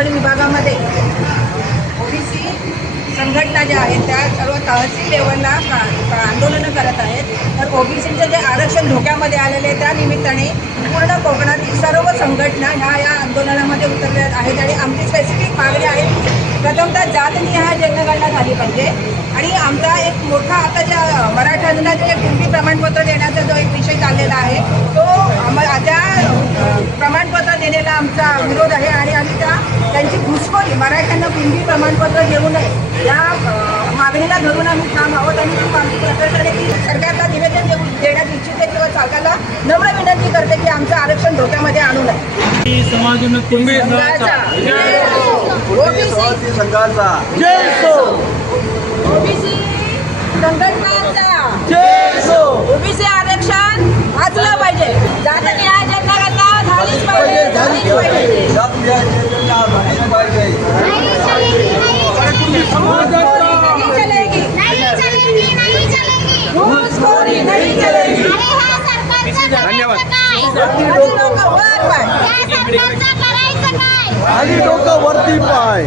परभणी विभागामध्ये ओबीसी संघटना ज्या आहेत त्या सर्व तहसील लेवलला आंदोलनं करत आहेत. तर ओबीसीचं जे आरक्षण धोक्यामध्ये आलेले आहे त्या निमित्ताने पूर्ण कोकणातील सर्व संघटना या आंदोलनामध्ये उतरल्या आहेत. आणि आमची स्पेसिफिक मागणी आहे की प्रथमतः जातनिहाय जनगणना झाली पाहिजे. आणि आमचा एक मोठा आता ज्या मराठ्यांना जे कुणबी प्रमाणपत्र देण्याचा जो एक विषय चाललेला आहे तो त्या प्रमाणपत्र देण्याला आमचा विरोध आहे. आणि आम्ही त्यांची घुसखोरी मराठ्यांना कुणबी प्रमाणपत्र देऊ नये या मागणीला धरून आम्ही ठाम आहोत. आणि खूप आमची प्रकर्षाने की सरकारला निवेदन देण्यात इच्छिते किंवा सरकारला नम्र विनंती करते की आमचं आरक्षण धोक्यामध्ये आणू नये. ओबीसी संघाचा ओबीसी संघटनांचा ओबीसी आरक्षण वाचलं पाहिजे. जातनिहाय जनगणना झालीच पाहिजे, झालीच पाहिजे. घुसखोरी नहीं चलेगी. धन्यवाद. लोक वर पाय. आणि डोकं वरती पाय.